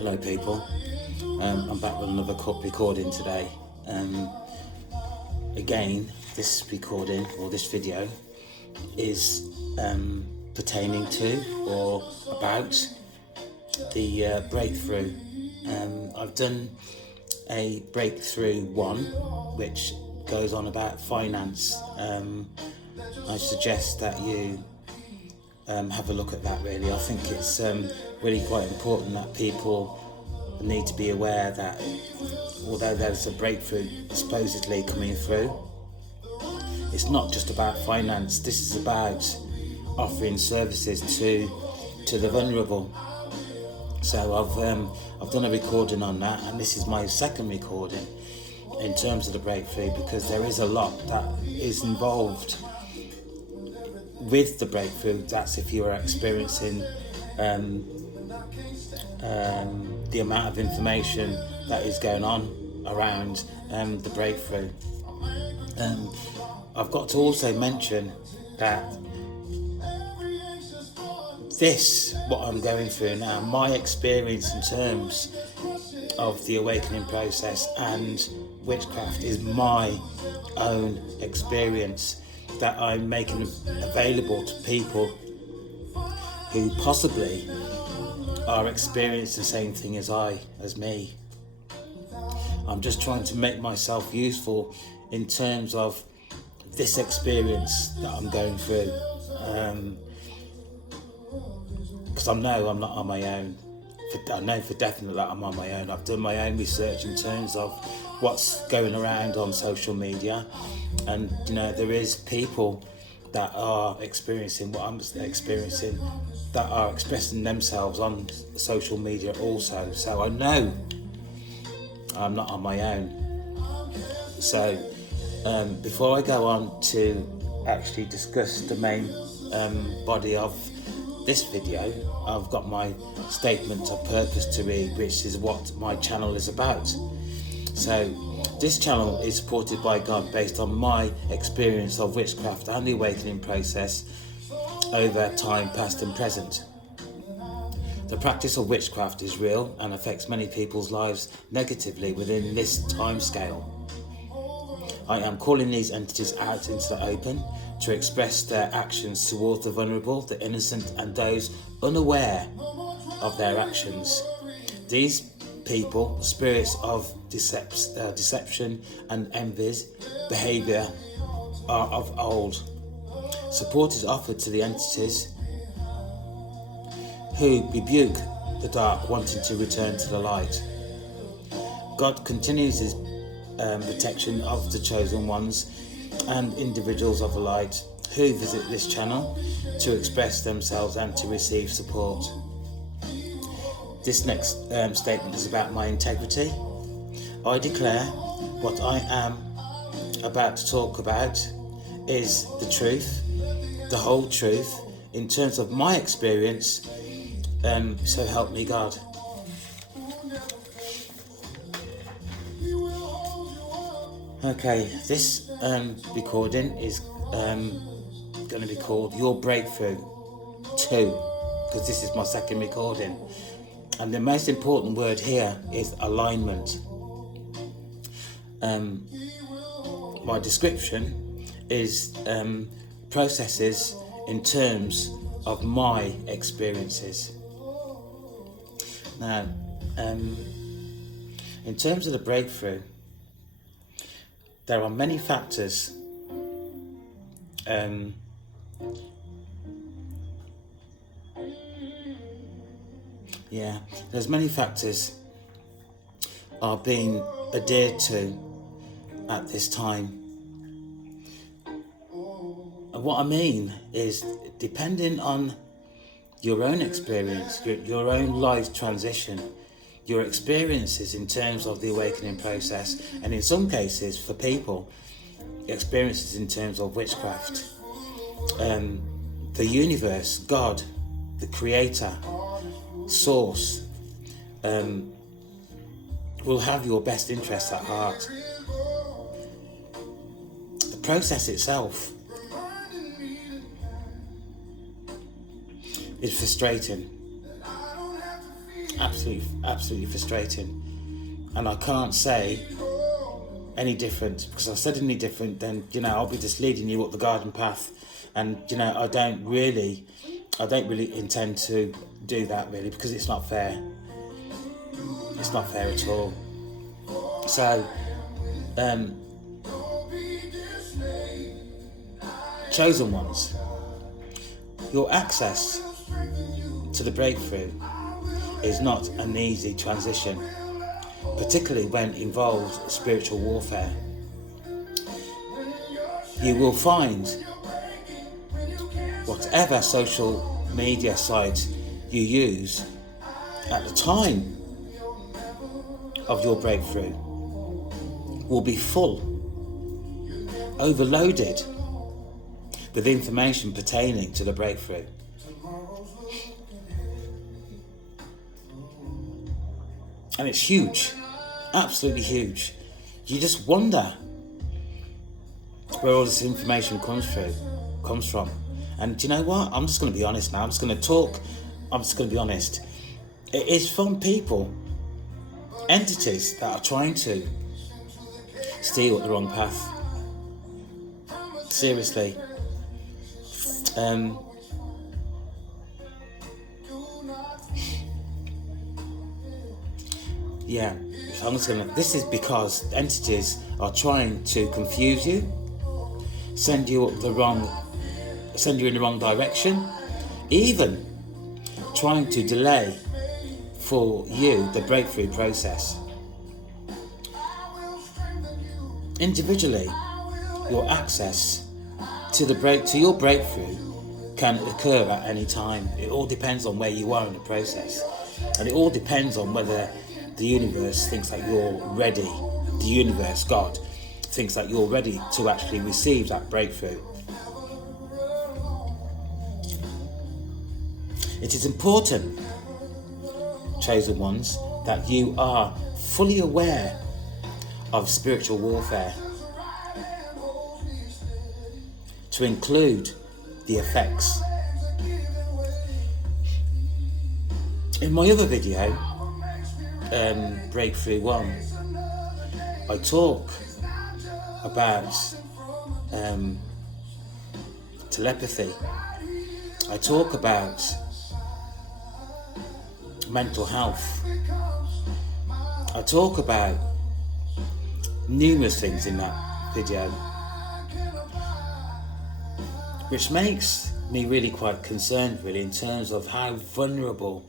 Hello people, I'm back with another recording today. Again, this recording or this video is pertaining to or about the breakthrough. I've done a breakthrough 1 which goes on about finance. I suggest that you have a look at that really. I think it's really quite important that people need to be aware that although there's a breakthrough supposedly coming through, it's not just about finance. This is about offering services to the vulnerable. So I've done a recording on that, and this is my second recording in terms of the breakthrough, because there is a lot that is involved with the breakthrough. That's if you are experiencing the amount of information that is going on around the breakthrough. I've got to also mention that what I'm going through now, my experience in terms of the awakening process and witchcraft, is my own experience that I'm making available to people who possibly are experiencing the same thing as me. I'm just trying to make myself useful in terms of this experience that I'm going through, because I know I'm not on my own. I know for definite that I'm on my own. I've done my own research in terms of what's going around on social media, and there is people that are experiencing what I'm experiencing, that are expressing themselves on social media also. So I know I'm not on my own. So before I go on to actually discuss the main body of this video, I've got my statement of purpose to read, which is what my channel is about. So this channel is supported by God based on my experience of witchcraft and the awakening process over time past and present. The practice of witchcraft is real and affects many people's lives negatively within this time scale. I am calling these entities out into the open to express their actions towards the vulnerable, the innocent, and those unaware of their actions. These people, spirits of deception and envious behaviour, are of old. Support is offered to the entities who rebuke the dark, wanting to return to the light. God continues his protection of the chosen ones and individuals of the light who visit this channel to express themselves and to receive support. This next statement is about my integrity. I declare what I am about to talk about is the truth, the whole truth, in terms of my experience, so help me God. Okay, this recording is going to be called Your Breakthrough 2, because this is my second recording. And the most important word here is alignment. My description is processes in terms of my experiences. Now, in terms of the breakthrough, there are many factors there's many factors are being adhered to at this time. And what I mean is, depending on your own experience, your own life transition, your experiences in terms of the awakening process, and in some cases for people, experiences in terms of witchcraft, the universe, God, the creator, source, will have your best interests at heart. The process itself is frustrating absolutely frustrating. And I can't say any different, because if I said any different, then I'll be just leading you up the garden path, and I don't really intend to do that, really, because it's not fair. It's not fair at all. So, chosen ones, your access to the breakthrough is not an easy transition, particularly when involved spiritual warfare. You will find whatever social media site you use at the time of your breakthrough will be full, overloaded with information pertaining to the breakthrough. And it's huge, absolutely huge. You just wonder where all this information comes from. And do you know what? I'm just going to be honest now. I'm just going to be honest. It is from people, entities that are trying to steer you up the wrong path. Seriously. This is because entities are trying to confuse you, send you in the wrong direction, even trying to delay for you the breakthrough process. Individually, your access to your breakthrough can occur at any time. It all depends on where you are in the process, and it all depends on whether the universe thinks that you're ready. The universe, God, thinks that you're ready to actually receive that breakthrough. It is important, chosen ones, that you are fully aware of spiritual warfare, to include the effects. In my other video, Breakthrough 1, I talk about telepathy. I talk about mental health. I talk about numerous things in that video, which makes me really quite concerned, really, in terms of how vulnerable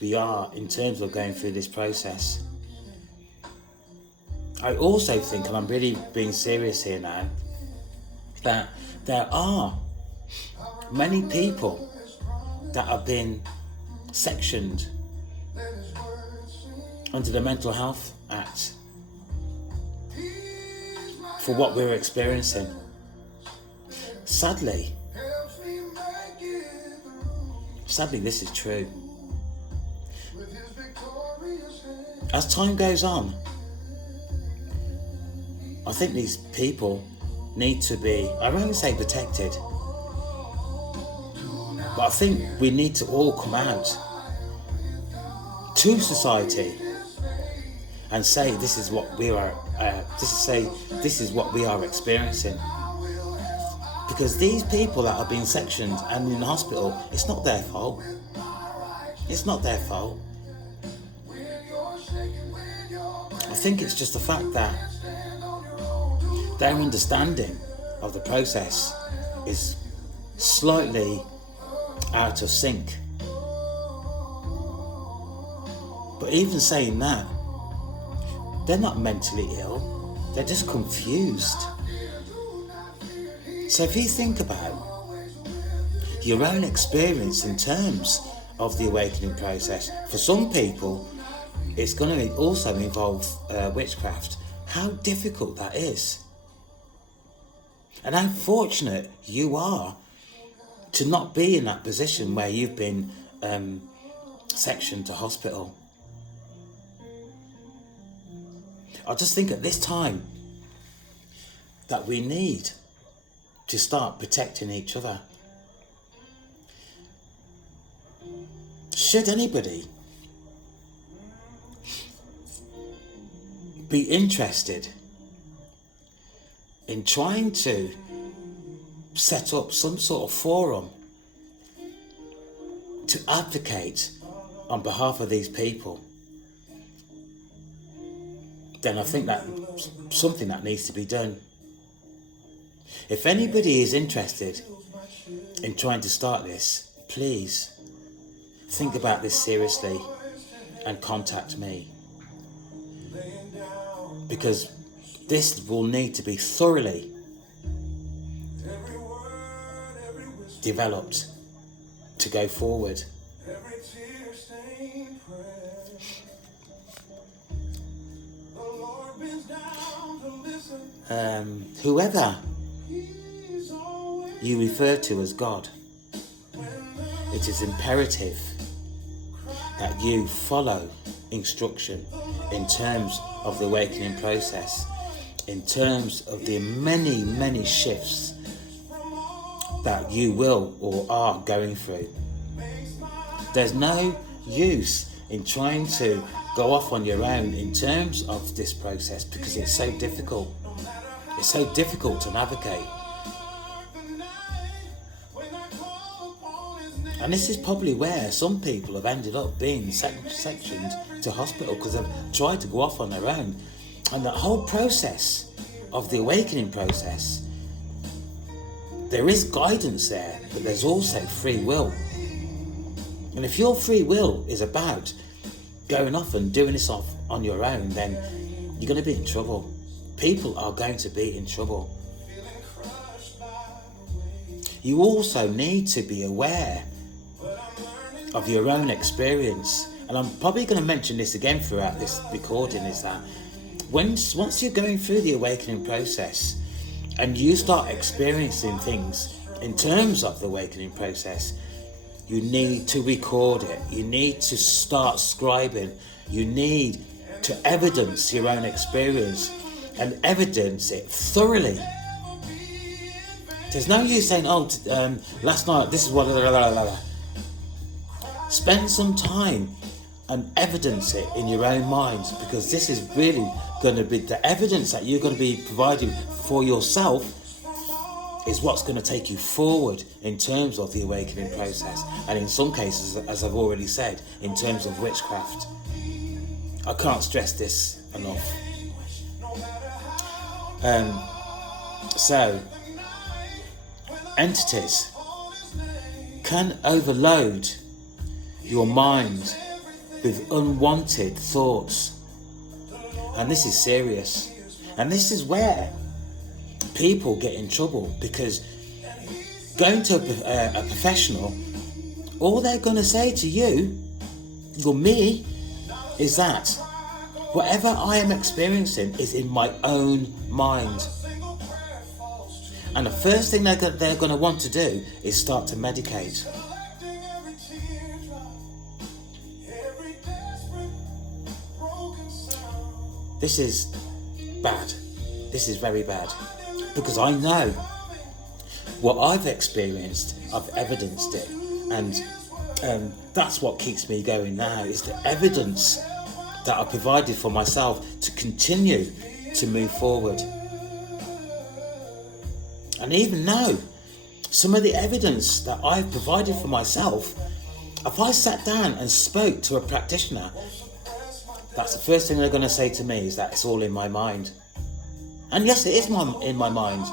we are in terms of going through this process. I also think, and I'm really being serious here now, that there are many people that have been sectioned under the Mental Health Act for what we're experiencing. Sadly, this is true. As time goes on, I think these people need to be, I won't say protected, but I think we need to all come out to society and say this is what we are. This is what we are experiencing. Because these people that are being sectioned and in the hospital, it's not their fault. It's not their fault. I think it's just the fact that their understanding of the process is slightly out of sync. But even saying that, they're not mentally ill, they're just confused. So if you think about your own experience in terms of the awakening process, for some people it's going to also involve witchcraft. How difficult that is, and how fortunate you are to not be in that position where you've been sectioned to hospital. I just think at this time that we need to start protecting each other. should anybody be interested in trying to set up some sort of forum to advocate on behalf of these people, then I think that's something that needs to be done. If anybody is interested in trying to start this, please think about this seriously and contact me, because this will need to be thoroughly developed to go forward. Whoever you refer to as God, it is imperative that you follow instruction in terms of the awakening process, in terms of the many shifts that you will or are going through. There's no use in trying to go off on your own in terms of this process, because it's so difficult. It's so difficult to navigate. And this is probably where some people have ended up being sectioned to hospital, because they've tried to go off on their own. And that whole process of the awakening process, there is guidance there, but there's also free will. And if your free will is about going off and doing this off on your own, then you're going to be in trouble. People are going to be in trouble. You also need to be aware of your own experience. And I'm probably going to mention this again throughout this recording, is that once you're going through the awakening process and you start experiencing things in terms of the awakening process, you need to record it. You need to start scribing. You need to evidence your own experience and evidence it thoroughly. There's no use saying, last night this is what... Spend some time and evidence it in your own mind, because this is really going to be the evidence that you're going to be providing for yourself, is what's going to take you forward in terms of the awakening process, and in some cases, as I've already said, in terms of witchcraft. I can't stress this enough. So entities can overload your mind with unwanted thoughts, and this is serious. And this is where people get in trouble, because going to a professional, all they're going to say to you or me is that whatever I am experiencing is in my own mind. And the first thing they're going to want to do is start to medicate. This is bad. This is very bad. Because I know what I've experienced, I've evidenced it. And that's what keeps me going now, is the evidence that I provided for myself to continue to move forward. And even now, some of the evidence that I've provided for myself, if I sat down and spoke to a practitioner, that's the first thing they're going to say to me, is that it's all in my mind. And yes, it is in my mind.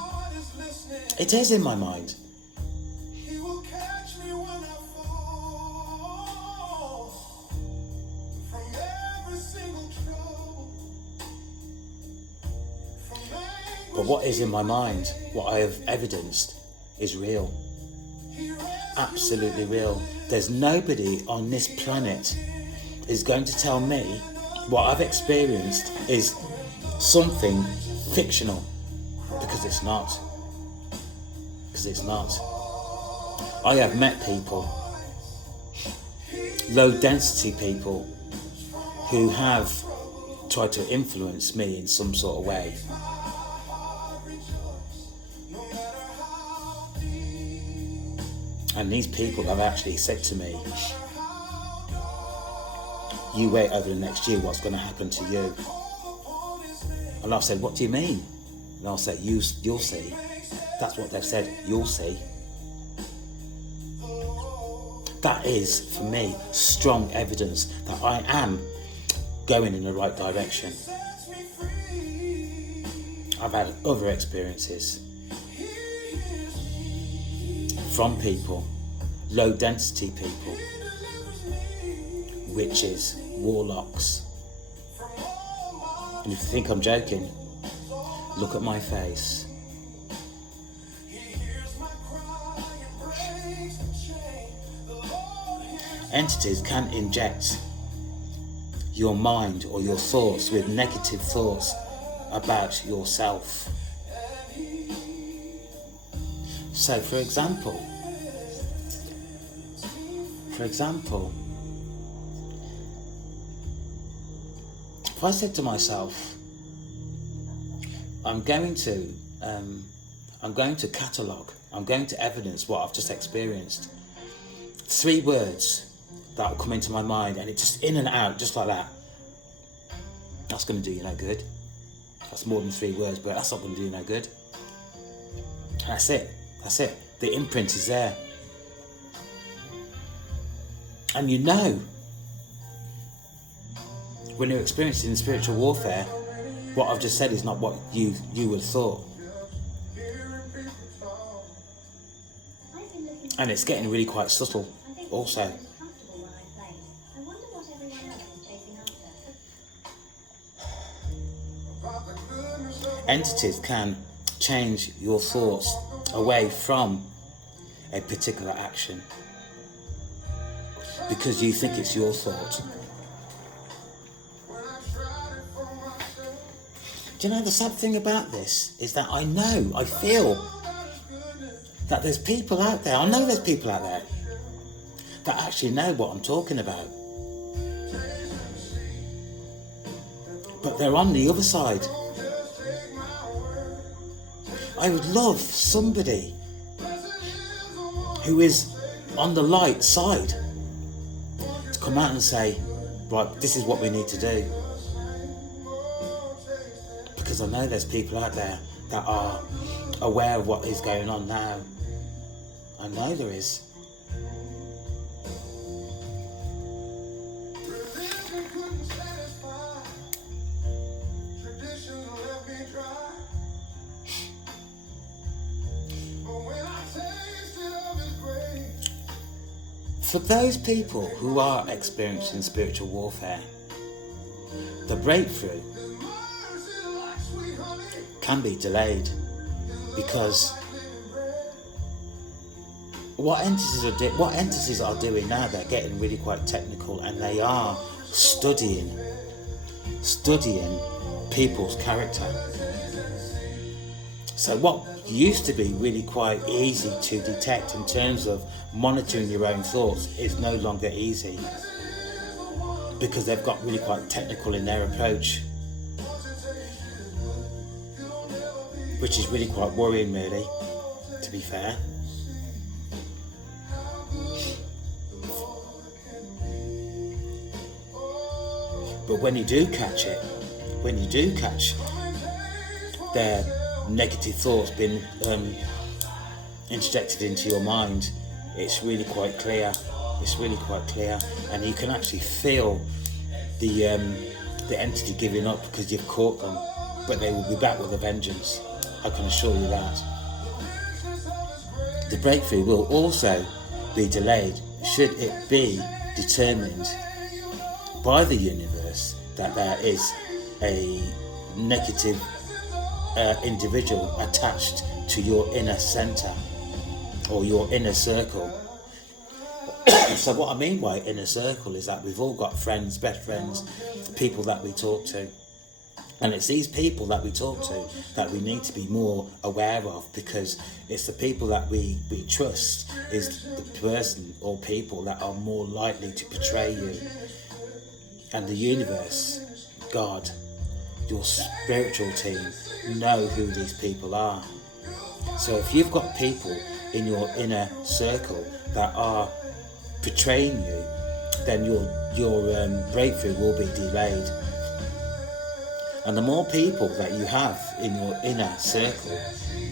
It is in my mind. But what is in my mind, what I have evidenced, is real. Absolutely real. There's nobody on this planet is going to tell me what I've experienced is something fictional, because it's not. Because it's not. I have met people, low density people, who have tried to influence me in some sort of way. And these people have actually said to me, You wait over the next year, what's going to happen to you? And I'll say, what do you mean? And I'll say, you'll see. That's what they've said, you'll see. That is, for me, strong evidence that I am going in the right direction. I've had other experiences from people, low density people, witches, warlocks. And if you think I'm joking, look at my face. Entities can inject your mind or your thoughts with negative thoughts about yourself. So for example, if I said to myself, I'm going to catalogue, I'm going to evidence what I've just experienced. 3 words that will come into my mind, and it just in and out, just like that. That's going to do you no good. That's more than 3 words, but that's not going to do you no good. That's it. The imprint is there. And you know, when you're experiencing spiritual warfare, what I've just said is not what you would have thought. And it's getting really quite subtle also. Entities can change your thoughts away from a particular action because you think it's your thought. Do you know the sad thing about this is that I feel that there's people out there, I know there's people out there that actually know what I'm talking about. But they're on the other side. I would love somebody who is on the light side to come out and say, right, this is what we need to do. Because I know there's people out there that are aware of what is going on now. I know there is. For those people who are experiencing spiritual warfare, the breakthrough can be delayed because what entities are doing now, they're getting really quite technical, and they are studying people's character. So what used to be really quite easy to detect in terms of monitoring your own thoughts is no longer easy because they've got really quite technical in their approach, which is really quite worrying, really, to be fair. But when you do catch their negative thoughts being injected into your mind, it's really quite clear. And you can actually feel the entity giving up because you've caught them, but they will be back with a vengeance. I can assure you that. The breakthrough will also be delayed should it be determined by the universe that there is a negative individual attached to your inner centre or your inner circle. So what I mean by inner circle is that we've all got friends, best friends, people that we talk to. And it's these people that we talk to that we need to be more aware of, because it's the people that we trust is the person or people that are more likely to betray you. And the universe, God, your spiritual team know who these people are. So if you've got people in your inner circle that are betraying you, then your breakthrough will be delayed. And the more people that you have in your inner circle,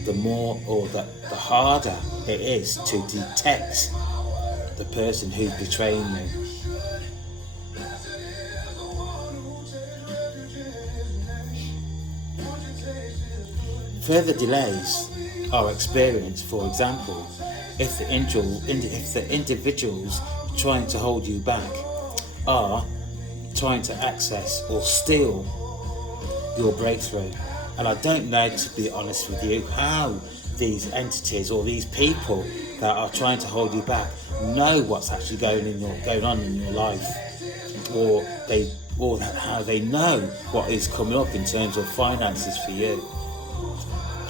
the harder it is to detect the person who's betraying you. Further delays are experienced, for example, if the individuals trying to hold you back are trying to access or steal your breakthrough. And I don't know, to be honest with you, how these entities or these people that are trying to hold you back know what's actually going on in your life, or how they know what is coming up in terms of finances for you.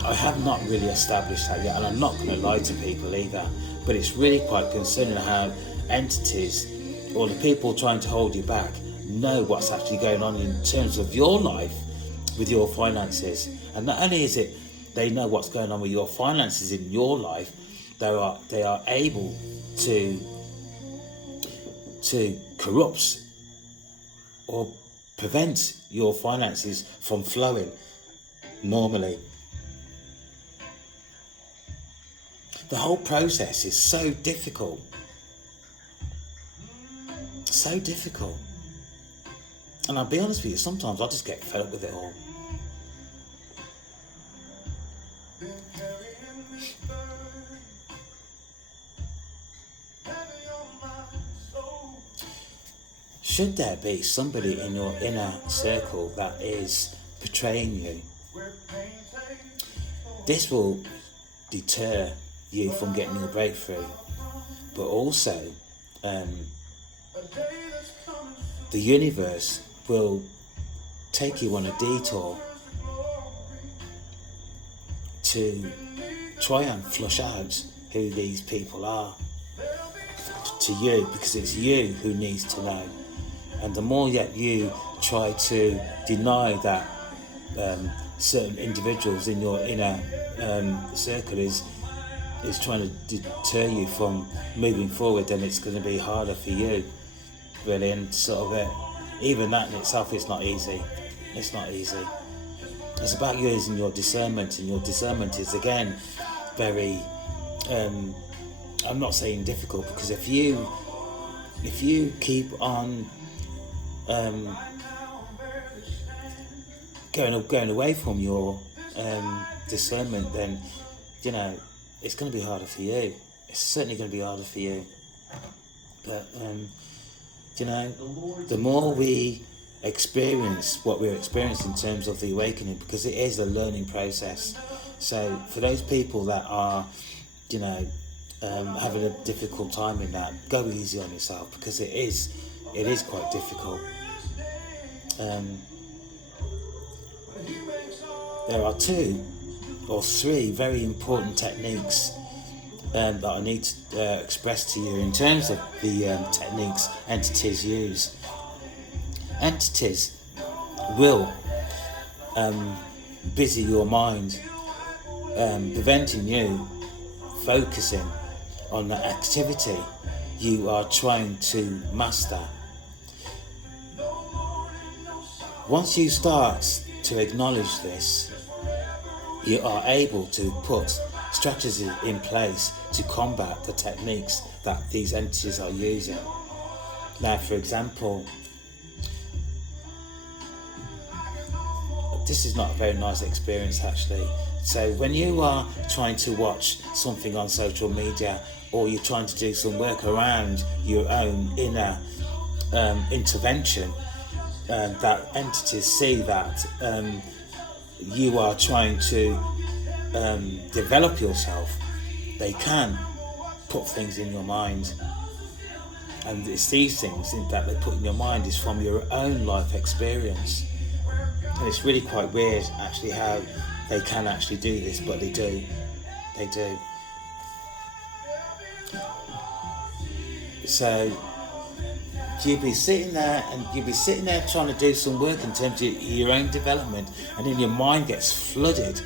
I have not really established that yet, and I'm not going to lie to people either, but it's really quite concerning how entities or the people trying to hold you back know what's actually going on in terms of your life with your finances. And not only is it they know what's going on with your finances in your life, they are able to corrupt or prevent your finances from flowing normally. The whole process is so difficult. So difficult. And I'll be honest with you, sometimes I just get fed up with it all. Should there be somebody in your inner circle that is betraying you, this will deter you from getting your breakthrough, but also the universe will take you on a detour to try and flush out who these people are to you, because it's you who needs to know. And the more that you try to deny that certain individuals in your inner circle is trying to deter you from moving forward, then it's going to be harder for you, really. And sort of even that in itself is not easy. It's not easy. It's about using your discernment, and your discernment is again very I'm not saying difficult, because if you keep on going away from your discernment, then it's going to be harder for you. It's certainly going to be harder for you. But the more we experience what we're experiencing in terms of the awakening, because it is a learning process. So for those people that are having a difficult time in that, go easy on yourself, because it is quite difficult. There are 2 or 3 very important techniques that I need to express to you in terms of the techniques entities use. Entities will busy your mind, preventing you focusing on the activity you are trying to master. Once you start to acknowledge this, you are able to put strategies in place to combat the techniques that these entities are using. Now, for example, this is not a very nice experience actually. So when you are trying to watch something on social media, or you're trying to do some work around your own inner intervention, that entities see that you are trying to develop yourself, they can put things in your mind. And it's these things that they put in your mind is from your own life experience. And it's really quite weird actually how they can actually do this, but they do. They do. So you'd be sitting there trying to do some work in terms of your own development, and then your mind gets flooded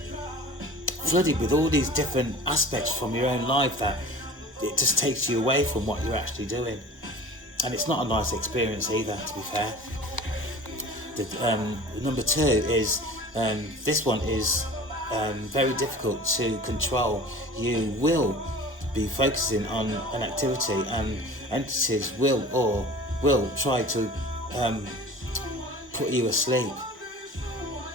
with all these different aspects from your own life that it just takes you away from what you're actually doing. and it's not a nice experience either, to be fair. Number 2 is this one is very difficult to control. You will be focusing on an activity, and entities will try to put you asleep.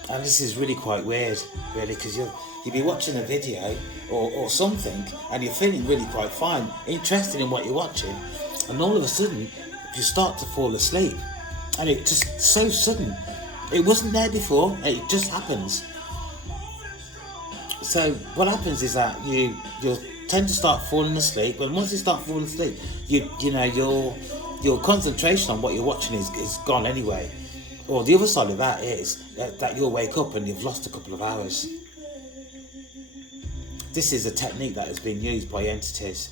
And this is really quite weird, really, because you'll be watching a video or something, and you're feeling really quite fine, interested in what you're watching, and all of a sudden you start to fall asleep, and it just so sudden. It wasn't there before, it just happens. So what happens is that you'll tend to start falling asleep, and once you start falling asleep, you know your concentration on what you're watching is gone anyway. Or the other side of that is that you'll wake up and you've lost a couple of hours. This is a technique that has been used by entities.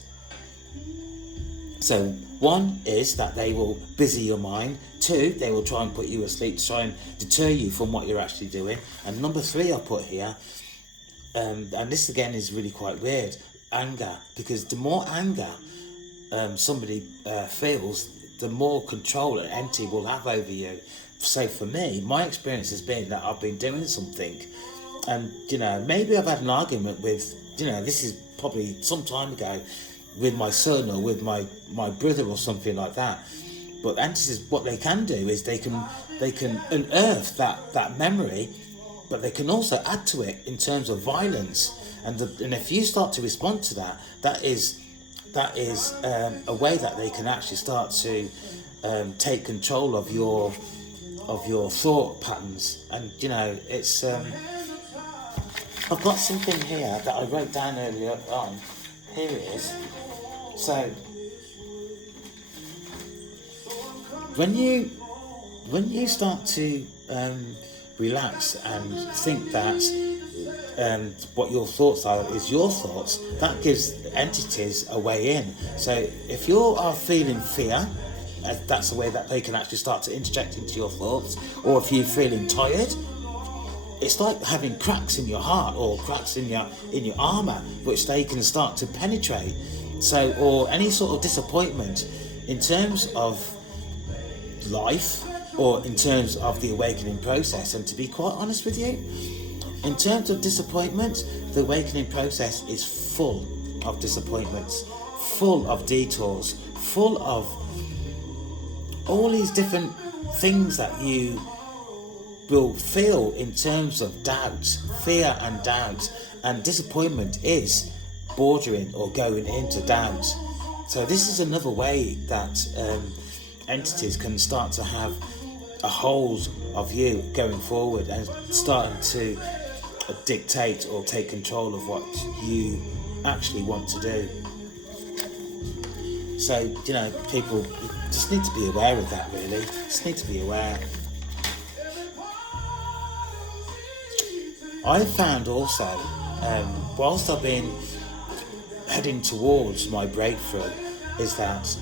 So 1 is that they will busy your mind. 2, they will try and put you asleep to try and deter you from what you're actually doing. And number 3 I put here, and this again is really quite weird, anger. Because the more anger somebody feels, the more control an entity will have over you. So for me, my experience has been that I've been doing something, and maybe I've had an argument with, this is probably some time ago, with my son or with my brother or something like that. But entities, what they can do is they can unearth that memory, but they can also add to it in terms of violence. And if you start to respond to that is a way that they can actually start to take control of your thought patterns. And it's I've got something here that I wrote down earlier on. Here it is. So when you start to relax and think that what your thoughts are is your thoughts, that gives entities a way in. So if you are feeling fear, that's the way that they can actually start to interject into your thoughts. Or if you're feeling tired, it's like having cracks in your heart or cracks in your armour, which they can start to penetrate. So, or any sort of disappointment in terms of life or in terms of the awakening process. And to be quite honest with you, in terms of disappointment, the awakening process is full of disappointments, full of detours, full of all these different things that you will feel in terms of doubt, fear and doubt. And disappointment is bordering or going into doubt. So this is another way that entities can start to have a hold of you going forward and starting to dictate or take control of what you actually want to do. So, people just need to be aware of that, really. Just need to be aware. I found also, whilst I've been heading towards my breakthrough, is that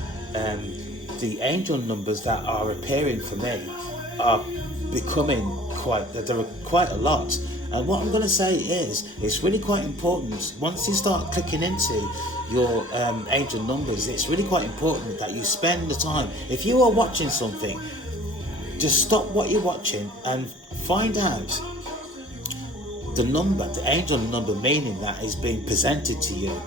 the angel numbers that are appearing for me are becoming there are quite a lot. And what I'm going to say is, it's really quite important, once you start clicking into your angel numbers, it's really quite important that you spend the time. If you are watching something, just stop what you're watching and find out the angel number meaning that is being presented to you.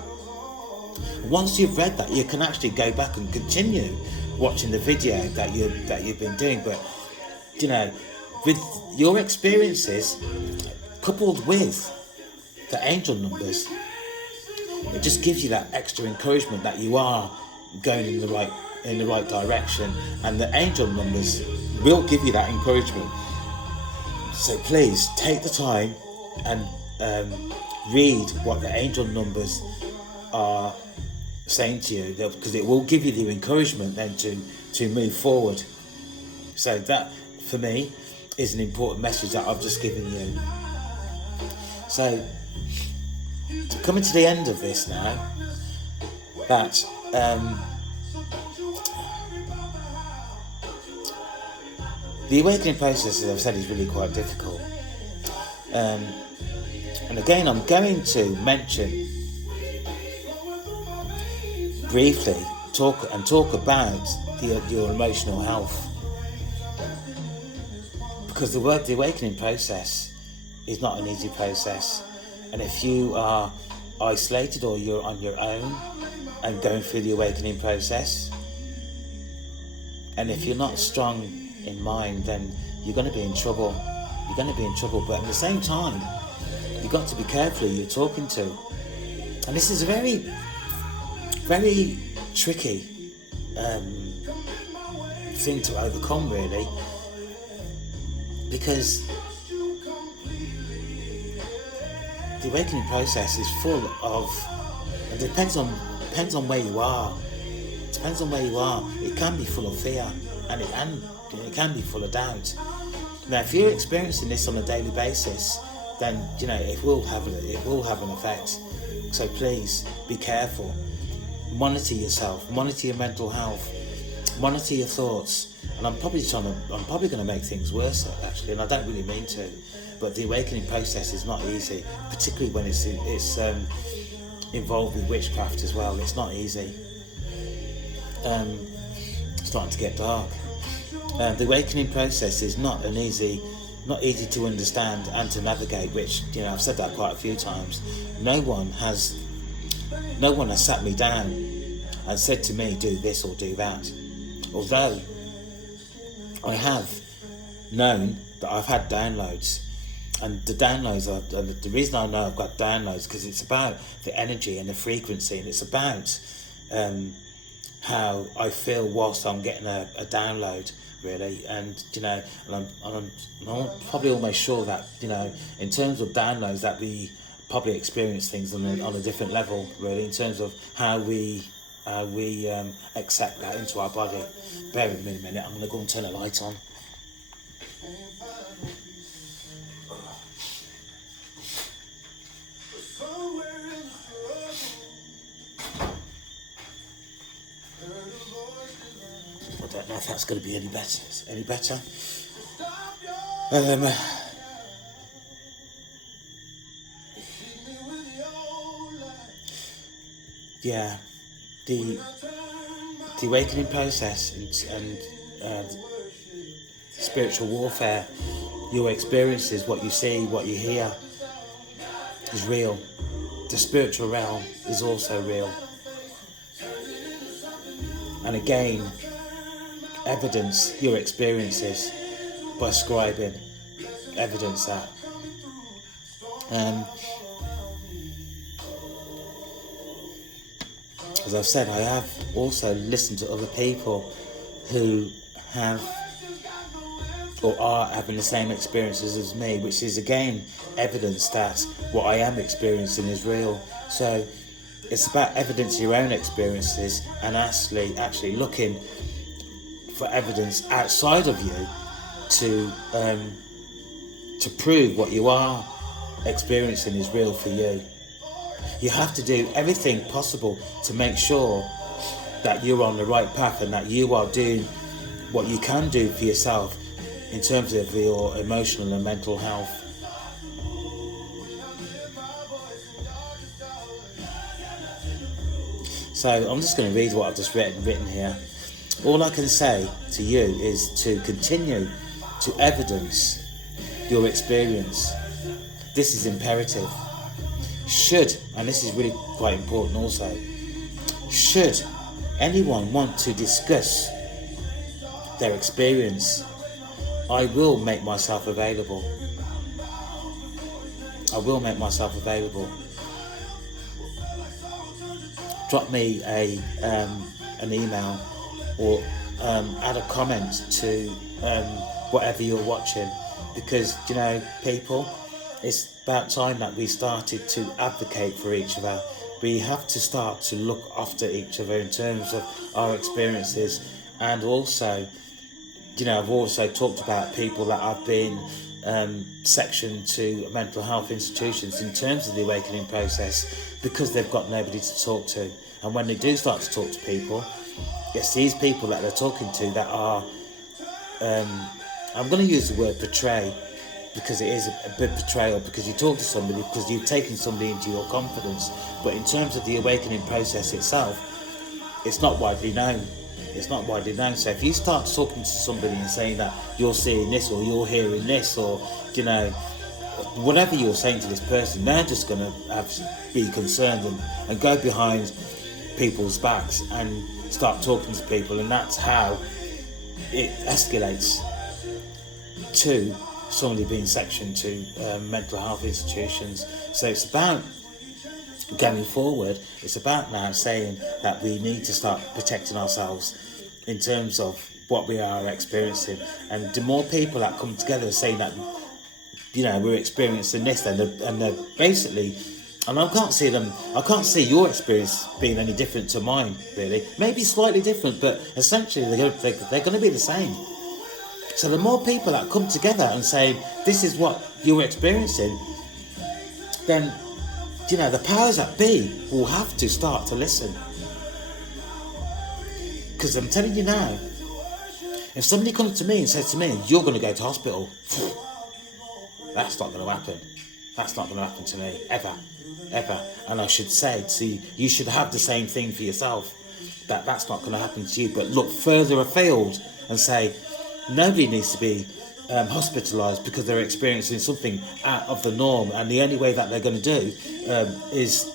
Once you've read that, you can actually go back and continue watching the video that you've been doing. But with your experiences coupled with the angel numbers, it just gives you that extra encouragement that you are going in the right direction, and the angel numbers will give you that encouragement. So please take the time and read what the angel numbers are saying to you, because it will give you the encouragement then to move forward. So that, for me, is an important message that I've just given you. So, coming to the end of this now, that the awakening process, as I've said, is really quite difficult. And again, I'm going to mention briefly, talk about your emotional health. Because the awakening process is not an easy process. And if you are isolated or you're on your own and going through the awakening process, and if you're not strong in mind, then you're going to be in trouble. You're going to be in trouble. But at the same time, you've got to be careful who you're talking to. And this is a very, very tricky thing to overcome, really, because the awakening process is full of, and it depends on where you are. It depends on where you are. It can be full of fear, and it can be full of doubt. Now, if you're experiencing this on a daily basis, then it will have an effect. So please be careful. Monitor yourself. Monitor your mental health. Monitor your thoughts. And I'm probably going to make things worse, actually, and I don't really mean to. But the awakening process is not easy, particularly when it's involved with witchcraft as well. It's not easy. It's starting to get dark. The awakening process is not easy to understand and to navigate. Which I've said that quite a few times. No one has sat me down and said to me, do this or do that. Although I have known that I've had downloads. And the downloads the reason I know I've got downloads, because it's about the energy and the frequency, and it's about how I feel whilst I'm getting a download, really. And I'm probably almost sure that in terms of downloads, that we probably experience things on a different level, really, in terms of how we accept that into our body. Bear with me a minute. I'm going to go and turn the light on. I don't know if that's going to be any better. Yeah, the awakening process and spiritual warfare, your experiences, what you see, what you hear, is real. The spiritual realm is also real. And again, evidence your experiences by scribing, evidence that. As I've said, I have also listened to other people who have or are having the same experiences as me, which is again evidence that what I am experiencing is real. So it's about evidence your own experiences and actually looking for evidence outside of you to prove what you are experiencing is real for you. You have to do everything possible to make sure that you're on the right path and that you are doing what you can do for yourself in terms of your emotional and mental health. So I'm just going to read what I've just written here. All I can say to you is to continue to evidence your experience. This is imperative. Should, and this is really quite important also, should anyone want to discuss their experience, I will make myself available. I will make myself available. Drop me an email or add a comment to whatever you're watching, because people, it's about time that we started to advocate for each other. We have to start to look after each other in terms of our experiences. And also, I've also talked about people that have been sectioned to mental health institutions in terms of the awakening process, because they've got nobody to talk to. And when they do start to talk to people, it's these people that they're talking to that are, I'm going to use the word betray, because it is a bit betrayal, because you talk to somebody because you've taken somebody into your confidence. But in terms of the awakening process itself, it's not widely known. It's not widely known. So if you start talking to somebody and saying that you're seeing this or you're hearing this, or you know, whatever you're saying to this person, they're just going to be concerned and go behind people's backs and start talking to people, and that's how it escalates to somebody being sectioned to mental health institutions. So it's about going forward. It's about now saying that we need to start protecting ourselves in terms of what we are experiencing, and the more people that come together saying that, you know, we're experiencing this, and they're basically, and I can't see your experience being any different to mine, really. Maybe slightly different, but essentially they're going to be the same. So the more people that come together and say, this is what you're experiencing, then, you know, the powers that be will have to start to listen. Because I'm telling you now, if somebody comes to me and says to me, you're going to go to hospital, that's not going to happen. That's not going to happen to me, ever. And I should say, see, you should have the same thing for yourself, that's not going to happen to you. But look further afield and say, nobody needs to be hospitalised because they're experiencing something out of the norm, and the only way that they're going to do is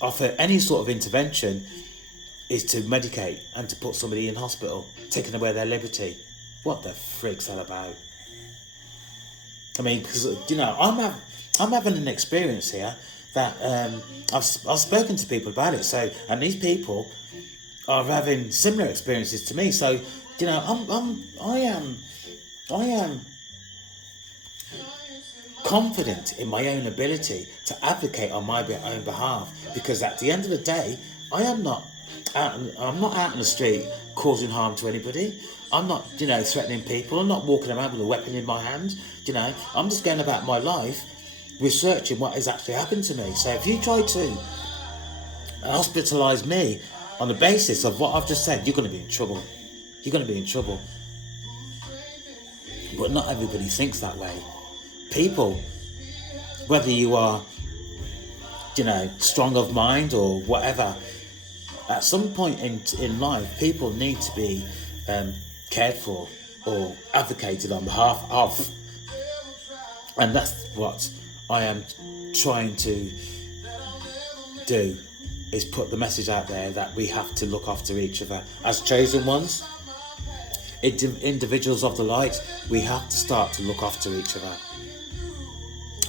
offer any sort of intervention is to medicate and to put somebody in hospital, taking away their liberty. What the frig's that about? I mean, because, you know, I'm having an experience here that I've spoken to people about it. So, and these people are having similar experiences to me. So, you know, I am confident in my own ability to advocate on my own behalf, because at the end of the day, I'm not out in the street causing harm to anybody. I'm not, you know, threatening people. I'm not walking around with a weapon in my hand. You know, I'm just going about my life researching what has actually happened to me. So if you try to hospitalise me on the basis of what I've just said, you're going to be in trouble. You're going to be in trouble. But not everybody thinks that way. People, whether you are, you know, strong of mind or whatever, at some point in life, people need to be cared for or advocated on behalf of. And that's what I am trying to do, is put the message out there that we have to look after each other. As chosen ones, individuals of the light, we have to start to look after each other.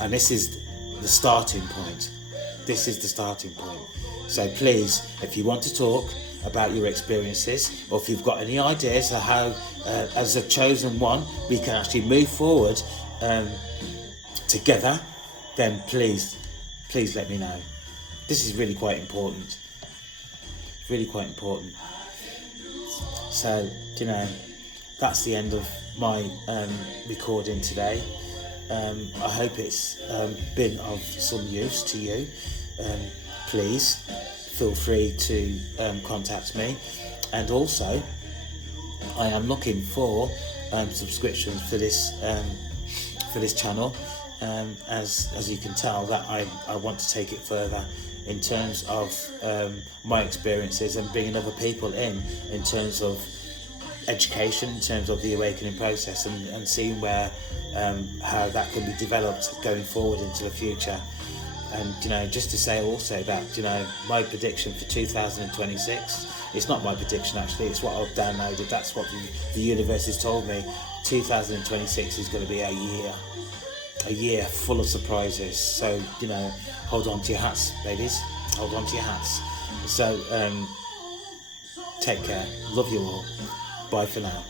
And this is the starting point. This is the starting point. So please, if you want to talk about your experiences, or if you've got any ideas of how, as a chosen one, we can actually move forward together, then please let me know. This is really quite important. Really quite important. So, you know, that's the end of my recording today. I hope it's been of some use to you. Please feel free to contact me, and also I am looking for subscriptions for this channel, as you can tell that I want to take it further in terms of my experiences and bringing other people in terms of education, in terms of the awakening process, and seeing where how that can be developed going forward into the future. And, you know, just to say also that, you know, my prediction for 2026, it's not my prediction actually, it's what I've downloaded, that's what the universe has told me. 2026 is going to be a year full of surprises. So, you know, hold on to your hats, ladies, hold on to your hats. So, take care, love you all, bye for now.